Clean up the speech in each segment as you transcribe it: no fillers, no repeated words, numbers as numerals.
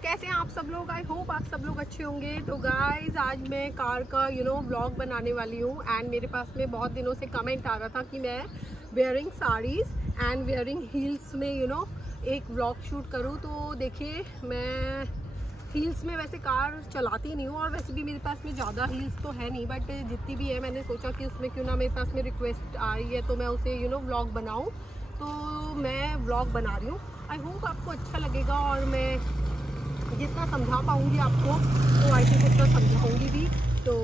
कैसे हैं आप सब लोग? आई होप आप सब लोग अच्छे होंगे। तो गाइज आज मैं कार का व्लॉग बनाने वाली हूँ। एंड मेरे पास में बहुत दिनों से कमेंट आ रहा था कि मैं wearing saris and wearing heels में एक व्लॉग शूट करूँ। तो देखिए, मैं हील्स में वैसे कार चलाती नहीं हूँ और वैसे भी मेरे पास में ज़्यादा हील्स तो है नहीं, बट जितनी भी है मैंने सोचा कि उसमें क्यों ना मेरे पास में रिक्वेस्ट आ रही है तो मैं उसे व्लॉग बनाऊँ। तो मैं व्लॉग बना रही हूँ। आई होप आपको अच्छा लगेगा और मैं जितना समझा पाऊँगी आपको तो आई थिंक उतना समझाऊँगी भी। तो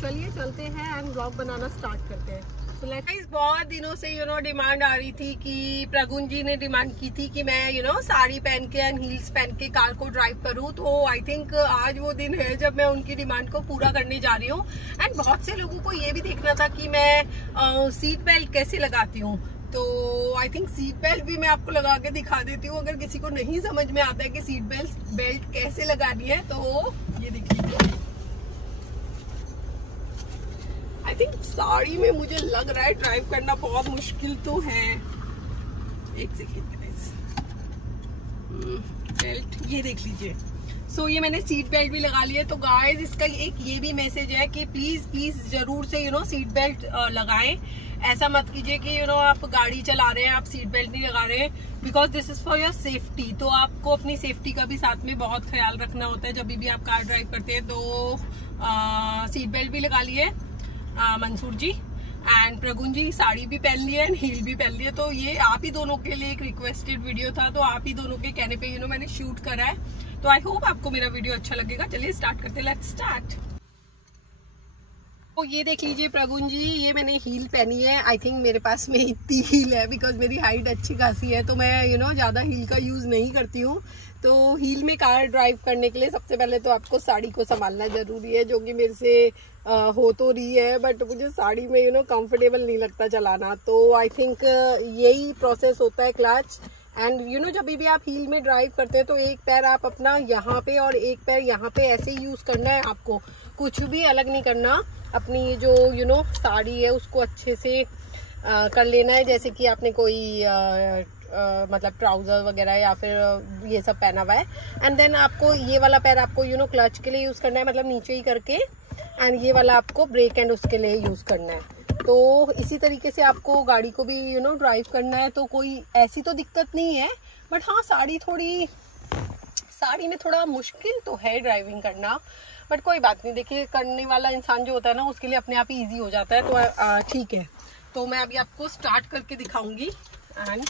चलिए चलते हैं एंड व्लॉग बनाना स्टार्ट करते हैं। तो गाइस, बहुत दिनों से डिमांड आ रही थी कि प्रगुन जी ने डिमांड की थी कि मैं साड़ी पहन के एंड हील्स पहन के कार को ड्राइव करूं। तो आई थिंक आज वो दिन है जब मैं उनकी डिमांड को पूरा करने जा रही हूँ। एंड बहुत से लोगों को ये भी देखना था कि मैं सीट बेल्ट कैसे लगाती हूँ। तो आई थिंक सीट बेल्ट भी मैं आपको लगा के दिखा देती हूँ। अगर किसी को नहीं समझ में आता है कि सीट बेल्ट कैसे लगानी है तो ये देख लीजिए। आई थिंक साड़ी में मुझे लग रहा है ड्राइव करना बहुत मुश्किल तो है। एक सेकेंड गाइस, बेल्ट ये देख लीजिए। सो ये मैंने सीट बेल्ट भी लगा लिया है। तो गाइस, इसका एक ये भी मैसेज है कि प्लीज जरूर से सीट बेल्ट लगाएं। ऐसा मत कीजिए कि आप गाड़ी चला रहे हैं, आप सीट बेल्ट नहीं लगा रहे हैं, because this is for your safety. तो आपको अपनी सेफ्टी का भी साथ में बहुत ख्याल रखना होता है जब भी आप कार ड्राइव करते हैं। तो सीट बेल्ट भी लगा लिए मंसूर जी एंड प्रगुन जी, साड़ी भी पहन ली है एंड हील भी पहन ली है। तो ये आप ही दोनों के लिए एक रिक्वेस्टेड वीडियो था, तो आप ही दोनों के कहने पे मैंने शूट करा है। तो आई होप आपको मेरा वीडियो अच्छा लगेगा। चलिए स्टार्ट करते हैं, लेट्स स्टार्ट। तो ये देख लीजिए प्रगुन जी, ये मैंने हील पहनी है। आई थिंक मेरे पास में इतनी हील है बिकॉज मेरी हाइट अच्छी खासी है, तो मैं ज़्यादा हील का यूज़ नहीं करती हूँ। तो हील में कार ड्राइव करने के लिए सबसे पहले तो आपको साड़ी को संभालना ज़रूरी है, जो कि मेरे से हो तो रही है, बट मुझे साड़ी में कंफर्टेबल नहीं लगता चलाना। तो आई थिंक यही प्रोसेस होता है क्लच एंड जब भी आप हील में ड्राइव करते हैं तो एक पैर आप अपना यहाँ पे और एक पैर यहाँ पे ऐसे यूज़ करना है। आपको कुछ भी अलग नहीं करना। अपनी जो साड़ी है उसको अच्छे से कर लेना है, जैसे कि आपने कोई मतलब ट्राउजर वगैरह या फिर ये सब पहना हुआ है। एंड देन आपको ये वाला पैर आपको क्लच के लिए यूज़ करना है, मतलब नीचे ही करके, एंड ये वाला आपको ब्रेक एंड उसके लिए यूज़ करना है। तो इसी तरीके से आपको गाड़ी को भी ड्राइव करना है। तो कोई ऐसी तो दिक्कत नहीं है, बट हाँ साड़ी में थोड़ा मुश्किल तो है ड्राइविंग करना, बट कोई बात नहीं। देखिए, करने वाला इंसान जो होता है ना उसके लिए अपने आप ही ईजी हो जाता है। तो ठीक है, तो मैं अभी आपको स्टार्ट करके दिखाऊंगी। एंड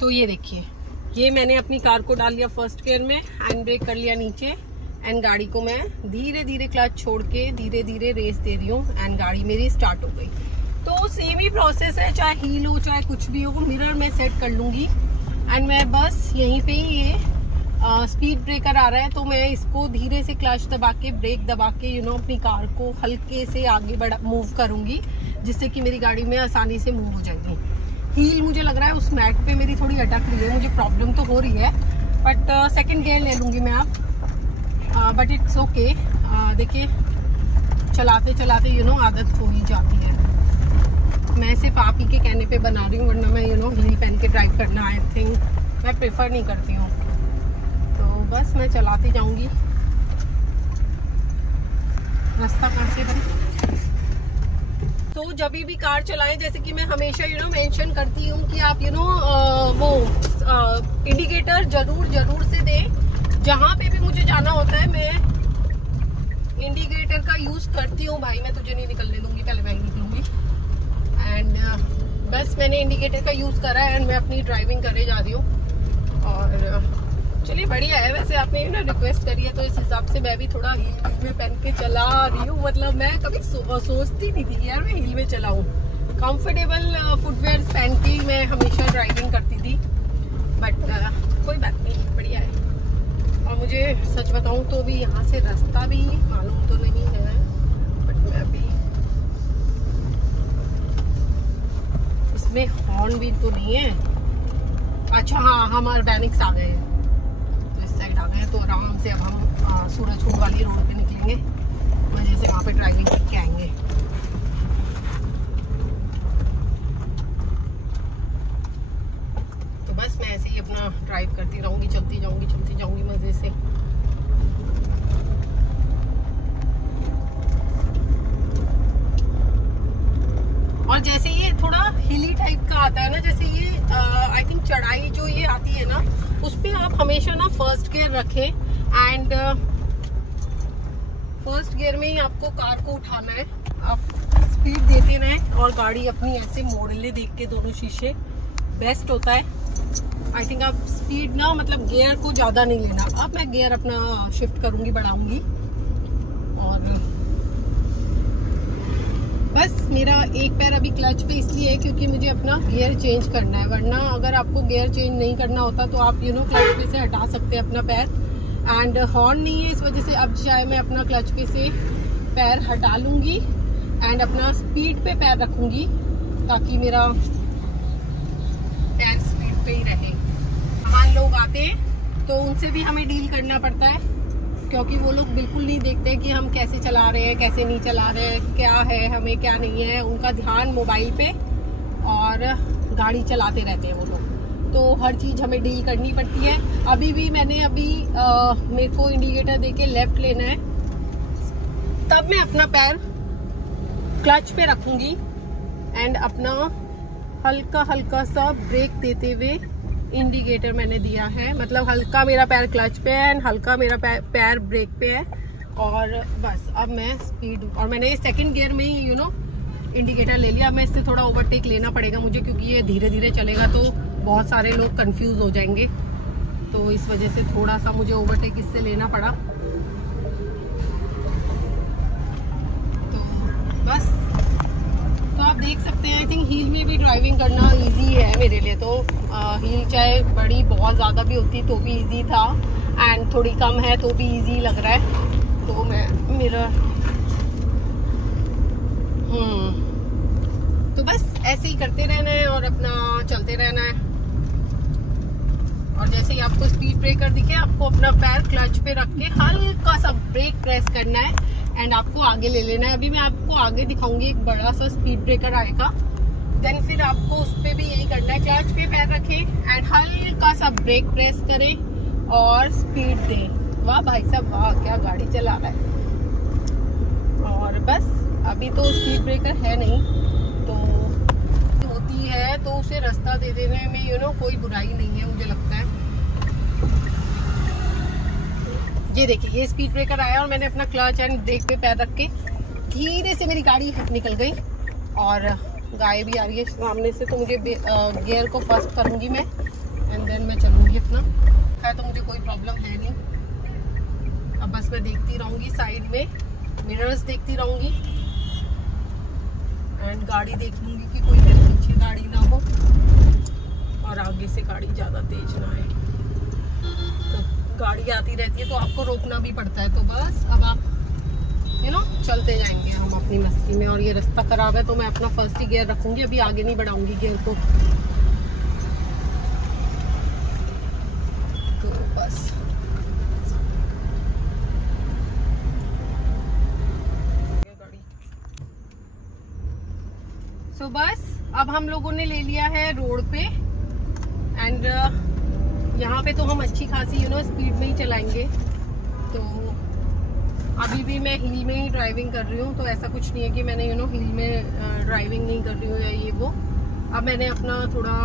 तो ये देखिए, ये मैंने अपनी कार को डाल लिया फर्स्ट गियर में, हैंड ब्रेक कर लिया नीचे एंड गाड़ी को मैं धीरे धीरे क्लच छोड़ के धीरे धीरे रेस दे रही हूँ एंड गाड़ी मेरी स्टार्ट हो गई। तो सेम ही प्रोसेस है, चाहे हील हो चाहे कुछ भी हो। मिरर में सेट कर लूँगी एंड मैं बस यहीं पे ही ये स्पीड ब्रेकर आ रहा है तो मैं इसको धीरे से क्लच दबा के ब्रेक दबा के अपनी कार को हल्के से आगे मूव करूँगी, जिससे कि मेरी गाड़ी में आसानी से मूव हो जाएगी। हील मुझे लग रहा है उस मैट पे मेरी थोड़ी अटक रही है, मुझे प्रॉब्लम तो हो रही है, बट सेकंड गियर ले लूँगी मैं आप, बट इट्स ओके। देखिए, चलाते चलाते आदत हो ही जाती है। मैं सिर्फ आप ही के कहने पे बना रही हूँ, वरना मैं हील पहन के ड्राइव करना आई थिंक मैं प्रेफर नहीं करती हूँ। तो बस मैं चलाती जाऊँगी। रास्ता कहाँ से भाई? तो जब भी कार चलाएं, जैसे कि मैं हमेशा मेंशन करती हूँ कि आप वो इंडिकेटर जरूर से दें। जहाँ पे भी मुझे जाना होता है मैं इंडिकेटर का यूज़ करती हूँ। भाई, मैं तुझे नहीं निकलने दूंगी, पहले मैं निकलूंगी। एंड बस मैंने इंडिकेटर का यूज़ करा है एंड मैं अपनी ड्राइविंग करे जा रही हूँ। और चलिए, बढ़िया है। वैसे आपने रिक्वेस्ट करी है तो इस हिसाब से मैं भी थोड़ा हील में पहन के चला रही हूँ। मतलब मैं कभी सोचती नहीं थी कि यार मैं हील में चलाऊँ। कंफर्टेबल फुटवेयर पहन के मैं हमेशा ड्राइविंग करती थी, बट कोई बात नहीं, बढ़िया है। और मुझे सच बताऊँ तो भी यहाँ से रास्ता भी मालूम तो नहीं है, बट मैं अभी इसमें हॉर्न भी तो नहीं है। अच्छा हाँ, हम अर्बैनिक्स आ गए, तो इस साइड आ गए तो आराम से अब हम सूरजकुंड वाली रोड पे निकलेंगे, मजे से वहाँ पे ड्राइविंग करके आएंगे। तो बस मैं ऐसे ही अपना ड्राइव करती रहूँगी, चलती जाऊँगी मजे से। और जैसे ये थोड़ा हिली टाइप का आता है ना, जैसे ये आई थिंक चढ़ाई जो ये आती है ना, उस पे आप हमेशा ना फर्स्ट गियर रखें एंड फर्स्ट गियर में ही आपको कार को उठाना है। आप स्पीड देते रहें और गाड़ी अपनी ऐसे मोड़ ले, देख के दोनों शीशे, बेस्ट होता है। आई थिंक आप स्पीड ना मतलब गियर को ज़्यादा नहीं लेना। अब मैं गियर अपना शिफ्ट करूँगी, बढ़ाऊँगी। और बस मेरा एक पैर अभी क्लच पे इसलिए है क्योंकि मुझे अपना गियर चेंज करना है, वरना अगर आपको गियर चेंज नहीं करना होता तो आप क्लच पे से हटा सकते हैं अपना पैर। एंड हॉर्न नहीं है, इस वजह से अब चाहे मैं अपना क्लच पे से पैर हटा लूँगी एंड अपना स्पीड पे पैर रखूँगी ताकि मेरा पैर स्पीड पे ही रहे। बाहर लोग आते हैं तो उनसे भी हमें डील करना पड़ता है क्योंकि वो लोग बिल्कुल नहीं देखते कि हम कैसे चला रहे हैं, कैसे नहीं चला रहे हैं, क्या है हमें क्या नहीं है। उनका ध्यान मोबाइल पे और गाड़ी चलाते रहते हैं वो लोग, तो हर चीज़ हमें डील करनी पड़ती है। अभी भी मैंने मेरे को इंडिकेटर देके लेफ्ट लेना है, तब मैं अपना पैर क्लच पे रखूँगी एंड अपना हल्का सा ब्रेक देते हुए, इंडिकेटर मैंने दिया है, मतलब हल्का मेरा पैर क्लच पे है एंड हल्का मेरा पैर ब्रेक पे है। और बस अब मैं स्पीड, और मैंने सेकंड गियर में ही इंडिकेटर ले लिया। अब मैं इससे थोड़ा ओवरटेक लेना पड़ेगा मुझे क्योंकि ये धीरे धीरे चलेगा तो बहुत सारे लोग कंफ्यूज हो जाएंगे, तो इस वजह से थोड़ा सा मुझे ओवरटेक इससे लेना पड़ा। तो बस, तो आप देख सकते हैं आई थिंक हील में भी ड्राइविंग करना इजी है मेरे लिए। तो हील चाहे बड़ी बहुत ज़्यादा भी होती तो भी इजी था एंड थोड़ी कम है तो भी इजी लग रहा है। तो तो बस ऐसे ही करते रहना है और अपना चलते रहना है। और जैसे ही आपको स्पीड ब्रेकर दिखे, आपको अपना पैर क्लच पे रख के हल्का सा ब्रेक प्रेस करना है एंड आपको आगे ले लेना है। अभी मैं आपको आगे दिखाऊंगी, एक बड़ा सा स्पीड ब्रेकर आएगा, देन फिर आपको उस पर भी यही करना है, क्लच पे पैर रखें एंड हल्का सा ब्रेक प्रेस करें और स्पीड दें। वाह भाई साहब वाह, क्या गाड़ी चला रहा है। और बस अभी तो स्पीड ब्रेकर है नहीं, तो होती है तो उसे रास्ता दे देने में कोई बुराई नहीं है मुझे लगता है। ये देखिए, ये स्पीड ब्रेकर आया और मैंने अपना क्लच एंड ब्रेक पे पैर रख के धीरे से मेरी गाड़ी निकल गई। और गाय भी आ रही है सामने से, तो मुझे गियर को फर्स्ट करूंगी मैं एंड देन मैं चलूंगी अपना। खैर तो मुझे कोई प्रॉब्लम है नहीं। अब बस मैं देखती रहूंगी, साइड में मिरर्स देखती रहूंगी एंड गाड़ी देख लूंगी कि कोई मेरे पीछे गाड़ी ना हो और आगे से गाड़ी ज़्यादा तेज ना आए। तो गाड़ी आती रहती है तो आपको रोकना भी पड़ता है। तो बस अब आप चलते जाएंगे हम अपनी मस्ती में। और ये रास्ता खराब है तो मैं अपना फर्स्ट ही गियर रखूंगी, अभी आगे नहीं बढ़ाऊंगी गियर को। तो बस बस अब हम लोगों ने ले लिया है रोड पे एंड यहाँ पे तो हम अच्छी खासी स्पीड में ही चलाएंगे। तो अभी भी मैं हील में ही ड्राइविंग कर रही हूँ, तो ऐसा कुछ नहीं है कि मैंने हील में ड्राइविंग नहीं कर रही हूँ या ये वो। अब मैंने अपना थोड़ा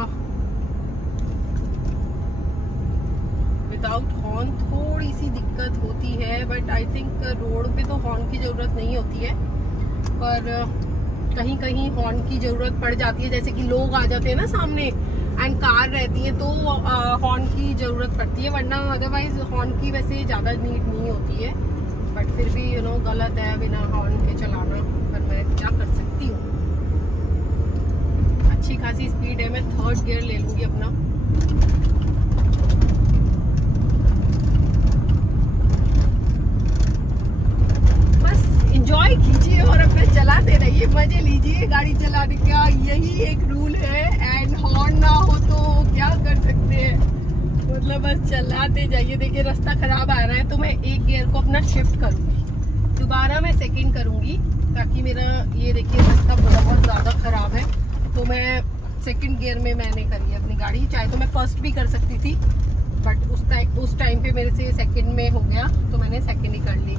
विदाउट हॉर्न, थोड़ी सी दिक्कत होती है बट आई थिंक रोड पे तो हॉर्न की ज़रूरत नहीं होती है, पर कहीं कहीं हॉर्न की ज़रूरत पड़ जाती है। जैसे कि लोग आ जाते हैं ना सामने एंड कार रहती है तो हॉर्न की ज़रूरत पड़ती है, वरना अदरवाइज हॉर्न की वैसे ज़्यादा नीड नहीं होती है। बट फिर भी गलत है बिना हॉर्न के चलाना, पर मैं क्या कर सकती हूँ। अच्छी खासी स्पीड है, मैं थर्ड गियर ले लूँगी अपना। एंजॉय कीजिए और अपने चलाते रहिए, मजे लीजिए गाड़ी चलाने का, यही एक रूल है। एंड हॉर्न ना हो तो क्या कर सकते हैं। मतलब बस चलाते जाइए। देखिए रास्ता खराब आ रहा है तो मैं एक गियर को अपना शिफ्ट करूंगी, दोबारा मैं सेकंड करूंगी, ताकि मेरा ये देखिए रास्ता बहुत ज़्यादा खराब है। तो मैं सेकंड गियर में मैंने करी है अपनी गाड़ी। चाहे तो मैं फर्स्ट भी कर सकती थी, बट उस टाइम पे मेरे से सेकंड में हो गया तो मैंने सेकंड ही कर ली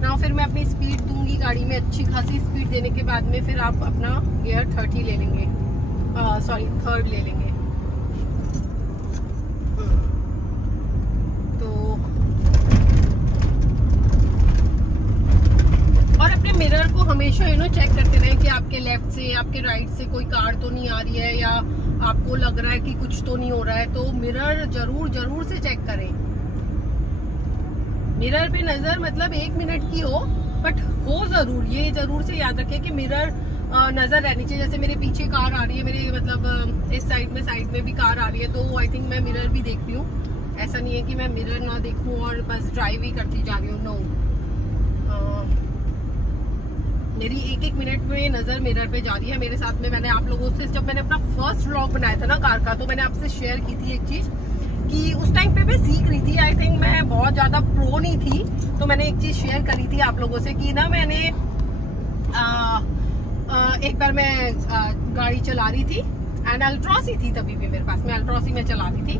ना। फिर मैं अपनी स्पीड दूंगी गाड़ी में, अच्छी खासी स्पीड देने के बाद में फिर आप अपना गियर 30 ले लेंगे, सॉरी थर्ड ले लेंगे। तो और अपने मिरर को हमेशा चेक करते रहें कि आपके लेफ्ट से आपके राइट से कोई कार तो नहीं आ रही है, या आपको लग रहा है कि कुछ तो नहीं हो रहा है। तो मिरर जरूर से चेक करें। मिरर पे नजर मतलब 1 मिनट की हो, बट हो जरूर, ये जरूर से याद रखें कि मिरर नजर रहनी चाहिए। जैसे मेरे पीछे कार आ रही है, मेरे मतलब इस साइड में भी कार आ रही है, तो आई थिंक मैं मिरर भी देख रही हूँ। ऐसा नहीं है कि मैं मिरर ना देखूं और बस ड्राइव ही करती जा रही हूँ, नो। मेरी 1 मिनट में नजर मिरर पे जा रही है। मेरे साथ में मैंने आप लोगों से, जब मैंने अपना फर्स्ट व्लॉग बनाया था ना कार का, तो मैंने आपसे शेयर की थी एक चीज कि उस टाइम पे मैं सीख रही थी। आई थिंक मैं बहुत ज्यादा प्रो नहीं थी, तो मैंने एक चीज शेयर करी थी आप लोगों से कि ना मैंने एक बार मैं गाड़ी चला रही थी एंड अल्ट्रॉस ही थी, तभी भी मेरे पास में अल्ट्रॉस ही मैं चला रही थी।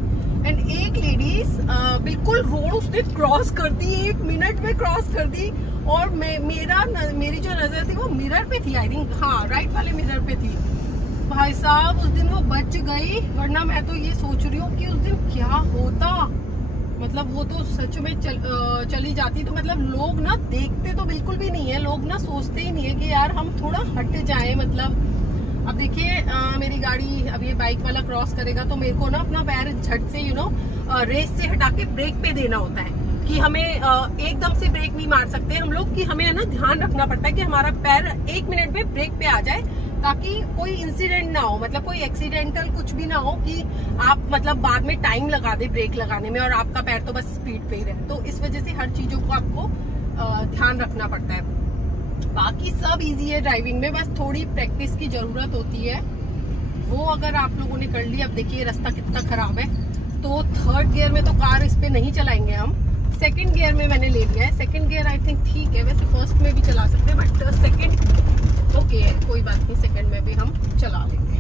एंड एक लेडीज बिल्कुल रोड उसने क्रॉस कर दी, 1 मिनट में क्रॉस कर दी, और मेरी जो नजर थी वो मिरर पे थी, आई थिंक, हाँ राइट वाले मिरर पे थी। भाई साहब उस दिन वो बच गई, वरना मैं तो ये सोच रही हूँ कि उस दिन क्या होता। मतलब वो तो सच में चली जाती। तो मतलब लोग ना देखते तो बिल्कुल भी नहीं है, लोग ना सोचते ही नहीं है कि यार हम थोड़ा हट जाए। मतलब अब देखिए मेरी गाड़ी, अब ये बाइक वाला क्रॉस करेगा तो मेरे को ना अपना पैर झट से रेस से हटा के ब्रेक पे देना होता है, कि हमें एकदम से ब्रेक नहीं मार सकते हम लोग, कि हमें ना ध्यान रखना पड़ता है कि हमारा पैर 1 मिनट में ब्रेक पे आ जाए, ताकि कोई इंसिडेंट ना हो, मतलब कोई एक्सीडेंटल कुछ भी ना हो कि आप मतलब बाद में टाइम लगा दे ब्रेक लगाने में और आपका पैर तो बस स्पीड पे ही रहे। तो इस वजह से हर चीजों को आपको ध्यान रखना पड़ता है। बाकी सब इजी है ड्राइविंग में, बस थोड़ी प्रैक्टिस की जरूरत होती है। वो अगर आप लोगों ने कर ली, अब देखिए रास्ता कितना खराब है, तो थर्ड गियर में तो कार इस पे नहीं चलाएंगे हम, सेकंड गियर में मैंने ले लिया है। सेकंड गियर आई थिंक ठीक है, वैसे फर्स्ट में भी चला सकते हैं, बट सेकंड ओके है, कोई बात नहीं, सेकंड में भी हम चला लेंगे।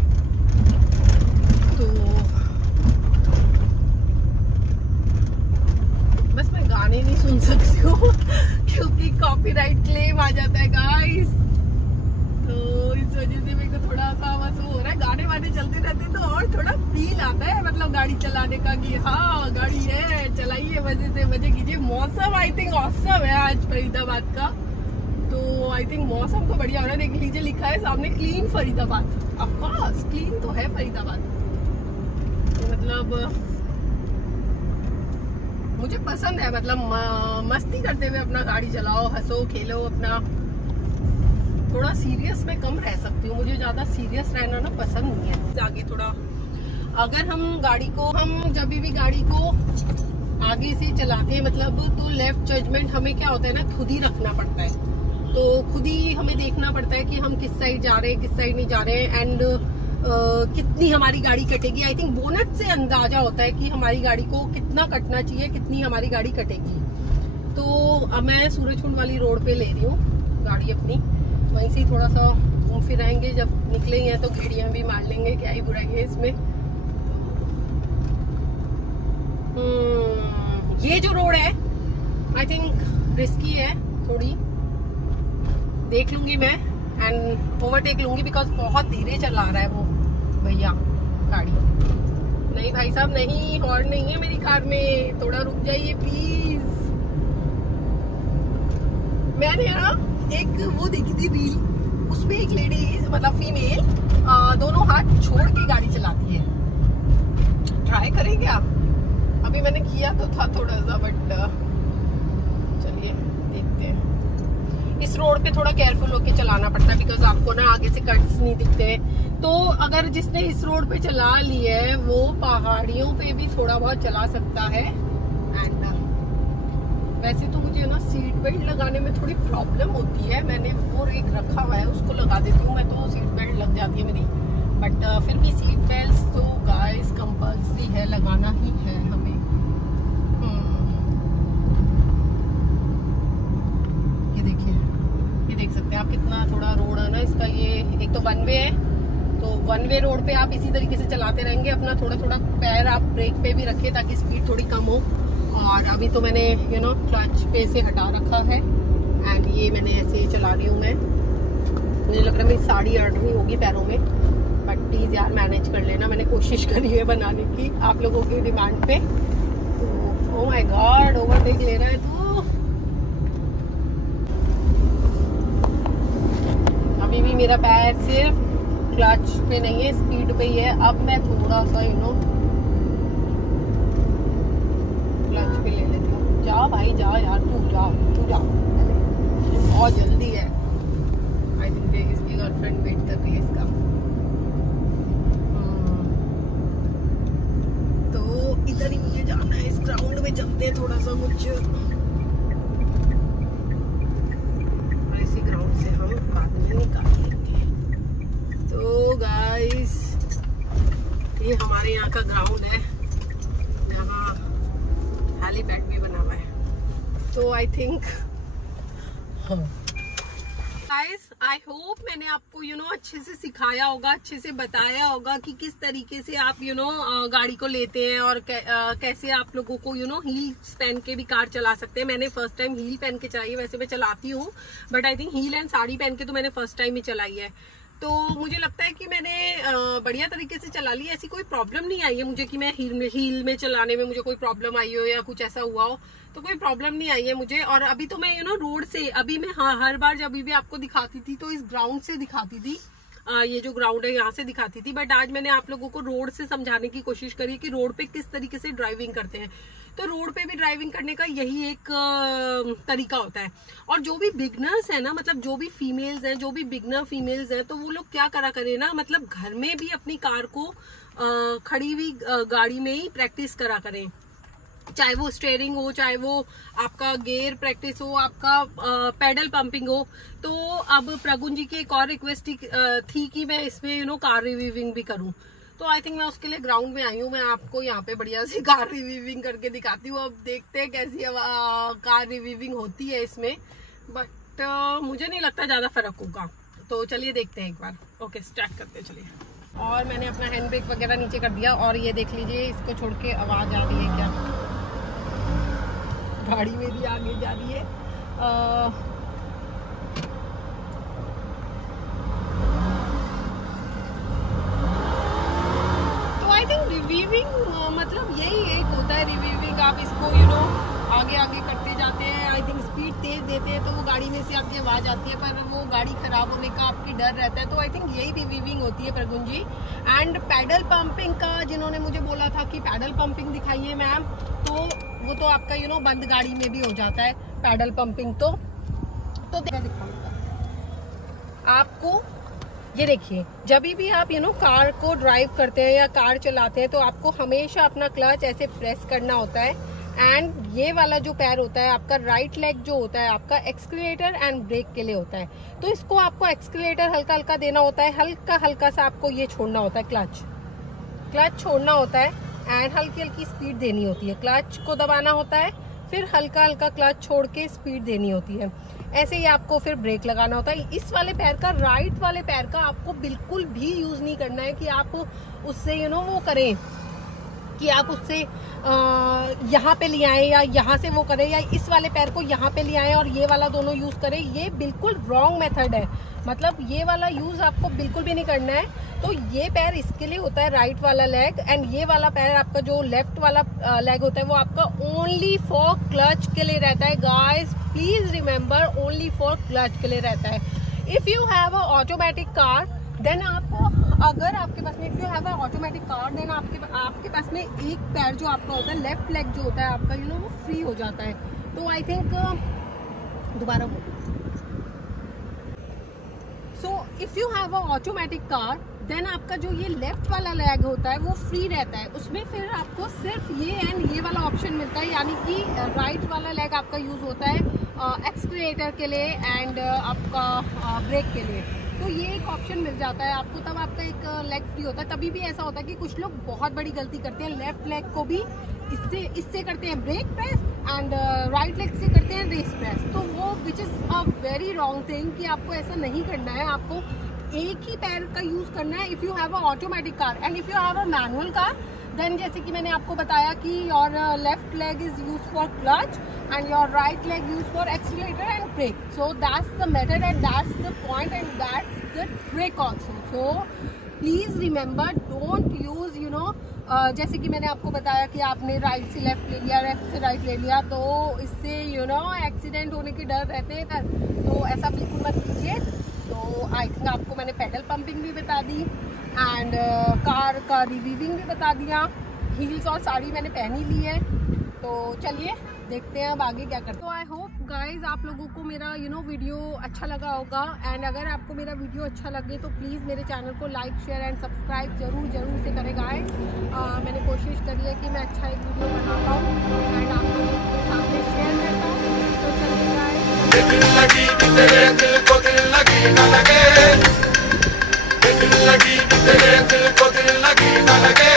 तो बस मैं गाने नहीं सुन सकती हूँ क्योंकि कॉपीराइट क्लेम आ जाता है गाइस, तो इस वजह से मेरे को थोड़ा सा बस हो रहा है। गाने वाने चलते रहते तो और थोड़ा फील आता है मतलब गाड़ी चलाने का, कि हाँ गाड़ी है, चलाइए, मजे से मजे कीजिए। मौसम आई थिंक ऑसम है आज फरीदाबाद का, तो आई थिंक मौसम तो बढ़िया हो रहा है। देख लीजिए लिखा है सामने clean Faridabad, of course clean तो है फरीदाबाद। तो मतलब मुझे पसंद है, मतलब मस्ती करते हुए अपना गाड़ी चलाओ, हंसो खेलो अपना। थोड़ा सीरियस में कम रह सकती हूँ, मुझे ज्यादा सीरियस रहना ना पसंद नहीं है। आगे थोड़ा अगर हम गाड़ी को, हम जब भी गाड़ी को आगे से चलाते हैं मतलब, तो लेफ्ट जजमेंट हमें क्या होता है ना, खुद ही रखना पड़ता है। तो खुद ही हमें देखना पड़ता है कि हम किस साइड जा रहे हैं, किस साइड नहीं जा रहे हैं, एंड कितनी हमारी गाड़ी कटेगी। आई थिंक बोनट से अंदाजा होता है कि हमारी गाड़ी को कितना कटना चाहिए, कितनी हमारी गाड़ी कटेगी। तो अब मैं सूरजकुंड वाली रोड पे ले रही हूँ गाड़ी अपनी, वहीं से थोड़ा सा घूम फिर आएंगे। जब निकले हैं तो गेड़ियां भी मार लेंगे, क्या ही बुराई है इसमें। ये जो रोड है आई थिंक रिस्की है थोड़ी, देख लूंगी मैं एंड ओवरटेक लूंगी, बिकॉज बहुत धीरे चला रहा है वो भैया गाड़ी। नहीं भाई साहब नहीं, हॉर्न नहीं है मेरी कार में, थोड़ा रुक जाइए प्लीज। मैंने ना एक वो देखी थी रील, उसमें एक लेडी मतलब फीमेल दोनों हाथ छोड़ के गाड़ी चलाती है। ट्राई करेंगे आप? अभी मैंने किया तो था थोड़ा सा, बट चलिए देखते हैं। इस रोड पे थोड़ा केयरफुल होके चलाना पड़ता है, बिकॉज आपको ना आगे से कट्स नहीं दिखते। तो अगर जिसने इस रोड पे चला लिया है वो पहाड़ियों पे भी थोड़ा बहुत चला सकता है। एंड वैसे तो मुझे ना सीट बेल्ट लगाने में थोड़ी प्रॉब्लम होती है, मैंने वो एक रखा हुआ है उसको लगा देती हूँ मैं, तो सीट बेल्ट लग जाती है मेरी। बट फिर भी सीट बेल्ट तो गाइस कंपल्सरी है, लगाना ही है हमें। अपना थोड़ा रोड है ना इसका, ये एक तो वन वे है, तो वन वे रोड पे आप इसी तरीके से चलाते रहेंगे। अपना थोड़ा थोड़ा पैर आप ब्रेक पे भी रखें ताकि स्पीड थोड़ी कम हो। और अभी तो मैंने क्लच पे से हटा रखा है एंड ये मैंने ऐसे चला रही हूँ। मैं मुझे लग रहा है मेरी साड़ी अड़ रही होगी पैरों में, बट प्लीज़ यार मैनेज कर लेना। मैंने कोशिश करी है बनाने की आप लोगों की डिमांड पे। तो ओह माय गॉड, ओवरटेक ले रहा है तू। अभी भी मेरा पैर सिर्फ क्लच पे नहीं है, स्पीड पे ही है। अब मैं थोड़ा सा क्लच पे ले लेती हूँ। जा भाई जा यार, तू जा बहुत जल्दी है। आई थिंक इसकी गर्लफ्रेंड वेट कर रही है इसका। तो इधर ही मुझे जाना है, इस ग्राउंड में चलते हैं थोड़ा सा कुछ, और इसी ग्राउंड से हम बाद में निकाल लेंगे। तो गाइस ये हमारे यहाँ का ग्राउंड है, यहाँ हेलीपैड भी बना हुआ है। तो I think guys I hope मैंने आपको अच्छे से सिखाया होगा, अच्छे से बताया होगा कि किस तरीके से आप गाड़ी को लेते हैं और कैसे आप लोगों को हील्स पहन के भी कार चला सकते हैं। मैंने फर्स्ट टाइम हील पहन के चलाई है, वैसे मैं चलाती हूँ but I think heel and sari पहन के तो मैंने फर्स्ट टाइम ही चलाई है। तो मुझे लगता है कि मैंने बढ़िया तरीके से चला ली, ऐसी कोई प्रॉब्लम नहीं आई है मुझे कि मैं हील में चलाने में मुझे कोई प्रॉब्लम आई हो या कुछ ऐसा हुआ हो, तो कोई प्रॉब्लम नहीं आई है मुझे। और अभी तो मैं रोड से, अभी मैं हर बार जब भी आपको दिखाती थी तो इस ग्राउंड से दिखाती थी, ये जो ग्राउंड है यहाँ से दिखाती थी, बट आज मैंने आप लोगों को रोड से समझाने की कोशिश करी कि रोड पे किस तरीके से ड्राइविंग करते हैं। तो रोड पे भी ड्राइविंग करने का यही एक तरीका होता है। और जो भी बिगनर्स है ना, मतलब जो भी फीमेल्स हैं, जो भी बिगनर फीमेल्स हैं, तो वो लोग क्या करा करें ना, मतलब घर में भी अपनी कार को खड़ी हुई गाड़ी में ही प्रैक्टिस करा करें, चाहे वो स्टीयरिंग हो, चाहे वो आपका गियर प्रैक्टिस हो, आपका पेडल पंपिंग हो। तो अब प्रगुन जी की एक और रिक्वेस्ट थी कि मैं इसमें कार रिव्यूइंग भी करूं, तो आई थिंक मैं उसके लिए ग्राउंड में आई हूँ। मैं आपको यहाँ पे बढ़िया सी कार रिव्यूइंग करके दिखाती हूँ। अब देखते हैं कैसी कार रिव्यूइंग होती है इसमें, बट मुझे नहीं लगता ज्यादा फर्क होगा। तो चलिए देखते हैं एक बार। ओके स्टार्ट करते हैं, चलिए। और मैंने अपना हैंड ब्रेक वगैरह नीचे कर दिया और ये देख लीजिए, इसको छोड़ के आवाज आ रही है क्या, गाड़ी मेरी आगे जा रही है। तो आई थिंक रिव्यूइंग मतलब यही एक होता है रिव्यूइंग। आप इसको आगे आगे करते जाते हैं, आई थिंक स्पीड तेज देते हैं तो वो गाड़ी में से आपकी आवाज आती है, पर वो गाड़ी खराब होने का आपकी डर रहता है। तो आई थिंक यही रिव्यूइंग होती है प्रगुन जी। एंड पैडल पंपिंग का जिन्होंने मुझे बोला था कि पैडल पंपिंग दिखाइए मैम, तो वो तो आपका बंद गाड़ी में भी हो जाता है पैडल पंपिंग। तो आपको ये देखिए, जब भी आप कार को ड्राइव करते हैं या कार चलाते हैं तो आपको हमेशा अपना क्लच ऐसे प्रेस करना होता है। एंड ये वाला जो पैर होता है आपका, राइट लेग जो होता है आपका, एक्सीलरेटर एंड ब्रेक के लिए होता है। तो इसको आपको एक्सीलरेटर हल्का हल्का देना होता है, हल्का हल्का सा आपको ये छोड़ना होता है, क्लच छोड़ना होता है एंड हल्की हल्की स्पीड देनी होती है। क्लच को दबाना होता है, फिर हल्का हल्का क्लच छोड़ के स्पीड देनी होती है। ऐसे ही आपको फिर ब्रेक लगाना होता है। इस वाले पैर का, राइट वाले पैर का आपको बिल्कुल भी यूज नहीं करना है कि आप उससे वो करें कि आप उससे यहाँ पे ले आए या यहाँ से वो करें, या इस वाले पैर को यहाँ पे ले आए और ये वाला दोनों यूज करें। ये बिल्कुल रॉन्ग मेथड है, मतलब ये वाला यूज आपको बिल्कुल भी नहीं करना है। तो ये पैर इसके लिए होता है, राइट वाला लेग, एंड ये वाला पैर आपका जो लेफ्ट वाला लेग होता है वो आपका ओनली फॉर क्लच के लिए रहता है। Guys please remember, only for clutch के लिए रहता है। If you have a automatic car then आप, अगर आपके पास में, if you have a automatic car then आपके पास में एक पैर जो आपका होता है, लेफ्ट लेग जो होता है आपका, वो फ्री हो जाता है। तो आई थिंक दोबारा so if you have a automatic car then आपका जो ये लेफ्ट वाला लेग होता है वो फ्री रहता है। उसमें फिर आपको सिर्फ ये एंड ये वाला ऑप्शन मिलता है, यानी कि राइट वाला लेग आपका यूज होता है एक्सीलरेटर के लिए एंड आपका ब्रेक के लिए। तो ये एक ऑप्शन मिल जाता है आपको, तब आपका एक लेग फ्री होता है। तभी भी ऐसा होता है कि कुछ लोग बहुत बड़ी गलती करते हैं, लेफ्ट लेग को भी इससे करते हैं break press and right leg से करते हैं रेस प्रेस। तो वो which is a very wrong thing कि आपको ऐसा नहीं करना है। आपको एक ही पैर का यूज करना है if you have a automatic car. And if you have a manual car then जैसे कि मैंने आपको बताया कि your left leg is use for clutch and your right leg use for accelerator and brake. So that's the method and that's the point and that's the trick also. So please remember, don't use you know जैसे कि मैंने आपको बताया कि आपने right से left ले लिया, लेफ्ट से राइट ले लिया, तो इससे यू नो एक्सीडेंट होने के डर रहते हैं। तो ऐसा बिल्कुल मत कीजिए। तो आई थिंक आपको मैंने पेडल पंपिंग भी बता दी एंड कार का रिवीविंग भी बता दिया। हील्स और साड़ी मैंने पहनी ली है। तो चलिए देखते हैं अब आगे क्या करते हैं। तो आई होप गाइज आप लोगों को मेरा वीडियो अच्छा लगा होगा। एंड अगर आपको मेरा वीडियो अच्छा लगे तो प्लीज़ मेरे चैनल को लाइक शेयर एंड सब्सक्राइब जरूर से करें गाइज। मैंने कोशिश करी है कि मैं अच्छा एक वीडियो बना पाऊँ एंड आप लोगों के सामने शेयर कर पाऊँ। तो चलिए गाइज, दिल लगी कि तेरे दिल को दिल लगी ना लगे, दिल लगी कि तेरे दिल को दिल लगी ना लगे,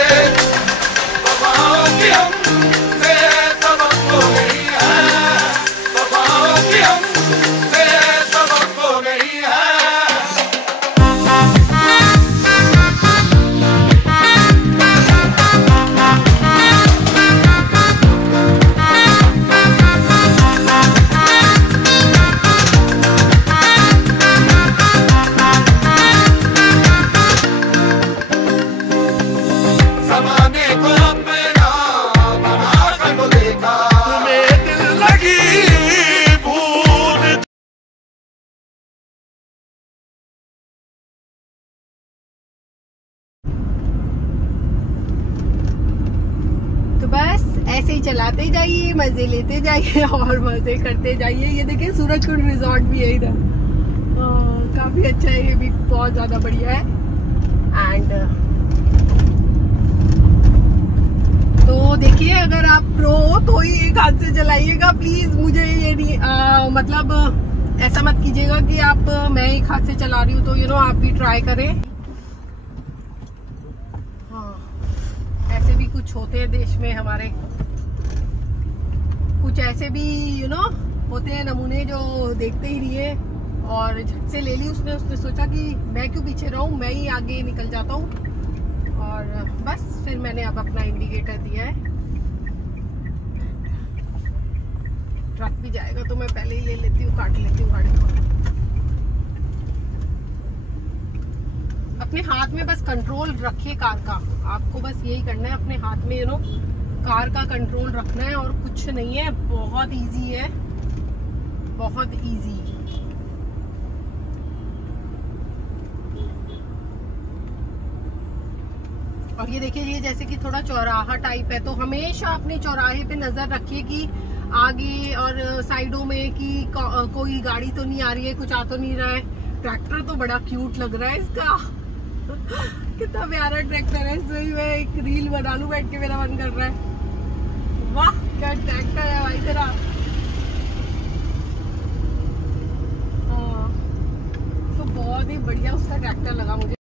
ऐसे ही चलाते जाइए, मजे लेते जाइए और मजे करते जाइए। ये देखिए सूरजकुंड रिजॉर्ट भी है इधर, काफी अच्छा है, ये भी बहुत ज्यादा बढ़िया है। एंड तो देखिए अगर आप प्रो तो ही एक हाथ से चलाइएगा प्लीज। मुझे ये नहीं मतलब ऐसा मत कीजिएगा कि आप मैं एक हाथ से चला रही हूँ तो आप भी ट्राई करें। ऐसे भी कुछ होते हैं देश में हमारे, कुछ ऐसे भी होते हैं नमूने जो देखते ही नहीं है और झट से ले ली उसने सोचा कि मैं क्यों पीछे रहूं, मैं ही आगे निकल जाता हूं। और बस फिर मैंने अब अपना इंडिकेटर दिया है। ट्रक भी जाएगा तो मैं पहले ही ले लेती हूँ, काट लेती हूँ गाड़ी को। अपने हाथ में बस कंट्रोल रखिए कार का, आपको बस यही करना है, अपने हाथ में कार का कंट्रोल रखना है और कुछ नहीं है। बहुत इजी है, बहुत इजी। और ये देखिए ये जैसे कि थोड़ा चौराहा टाइप है, तो हमेशा अपने चौराहे पे नजर रखिए कि आगे और साइडों में कि कोई गाड़ी तो नहीं आ रही है, कुछ आ तो नहीं रहा है। ट्रैक्टर तो बड़ा क्यूट लग रहा है इसका कितना प्यारा ट्रैक्टर है। इसमें मैं एक रील बना लूं बैठ के, मेरा मन कर रहा है। वाह क्या ट्रैक्टर है भाई तेरा। तो बहुत ही बढ़िया उसका ट्रैक्टर लगा मुझे।